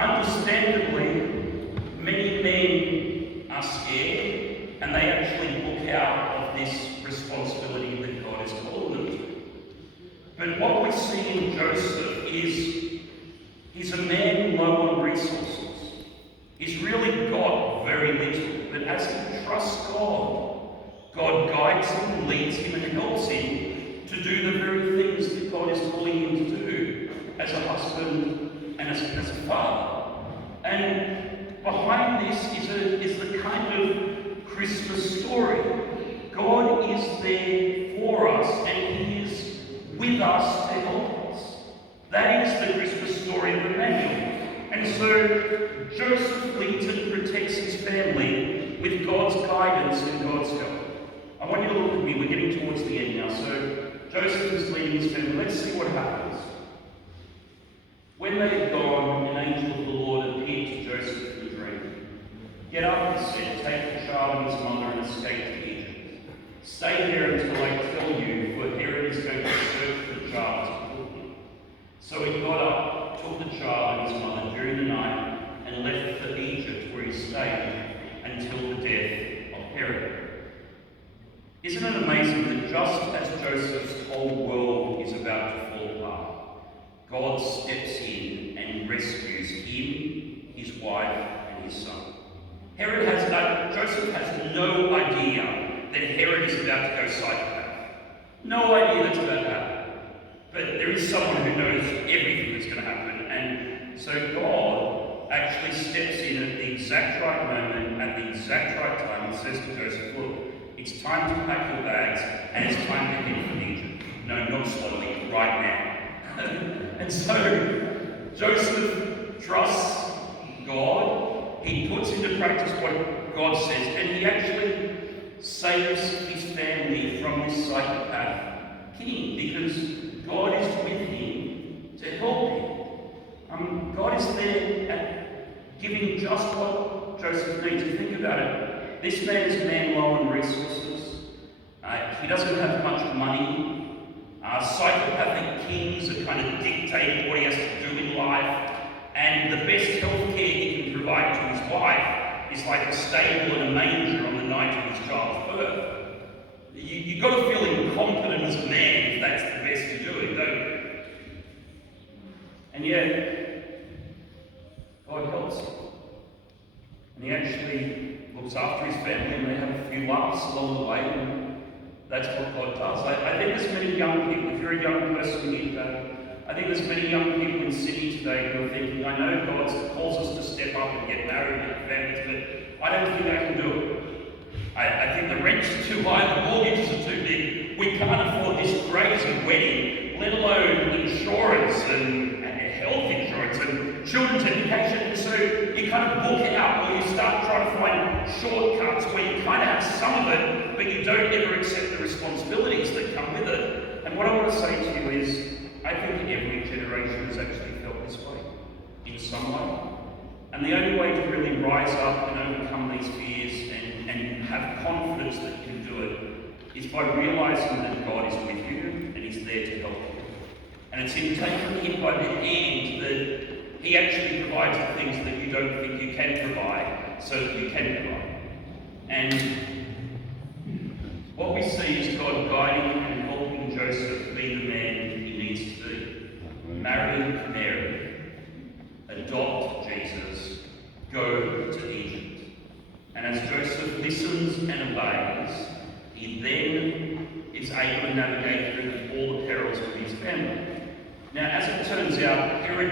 understandably, many men are scared and they actually look out of this responsibility that God has called them to. But what we see in Joseph is he's a man low on resources. He's really got very little, but as he trusts God, God guides him, leads him and helps him to do the very things that God is calling him to do as a husband and as a father. And behind this is the kind of Christmas story. God is there for us and he is with us to help us. That is the Christmas story of Emmanuel. And so Joseph leads and protects his family with God's guidance and God's help. I want you to look at me, we're getting towards the end now. So Joseph is leading his family. Let's see what happens. When they had gone, an angel of the Lord appeared to Joseph in a dream. "Get up," he said, "take the child and his mother and escape to Egypt. Stay there until I tell you, for Herod is going to search for the child to kill him." So he got up, took the child and his mother during the night, and left for Egypt, where he stayed until the death of Herod. Isn't it amazing that just as Joseph's whole world is about to fall apart, God steps in and rescues him, his wife, and his son. Joseph has no idea that Herod is about to go psychopath. No idea that's about to happen. But there is someone who knows everything that's going to happen. And so God actually steps in at the exact right moment, at the exact right time, and says to Joseph, "Look, it's time to pack your bags, and it's time to head for Egypt. No, not slowly, right now." And so Joseph trusts God. He puts into practice what God says, and he actually saves his family from this psychopath king, because God is with him to help him. God is there at giving just what Joseph needs. You think about it. This man is a man low on resources. He doesn't have much money. Psychopathic kings are kind of dictating what he has to do in life. And the best health care he can provide to his wife is like a stable and a manger on the night of his child's birth. You've got to feel incompetent as a man if that's the best you're doing, don't you? And yet, God helps him. And he actually looks after his family, and they have a few laughs along the way, and that's what God does. I think there's many young people, if you're a young person here today, I think there's many young people in Sydney today who are thinking, I know God calls us to step up and get married and have families, but I don't think I can do it. I think the rent's are too high, the mortgages are too big, we can't afford this crazy wedding, let alone insurance and health insurance and children's education. And so you kind of book out, or you start trying to find shortcuts where you kind of have some of it, but you don't ever accept the responsibilities that come with it. And what I want to say to you is, I think every generation has actually felt this way, in some way. And the only way to really rise up and overcome these fears and have confidence that you can do it is by realising that God is with you and He's there to help you. And it's in taking Him by the hand that He actually provides the things that you don't think you can provide, so that you can provide. And what we see is God guiding and helping Joseph be the man he needs to be. Marry Mary, adopt Jesus, go to Egypt. And as Joseph listens and obeys, he then is able to navigate through all the perils of his family. Now, as it turns out, Herod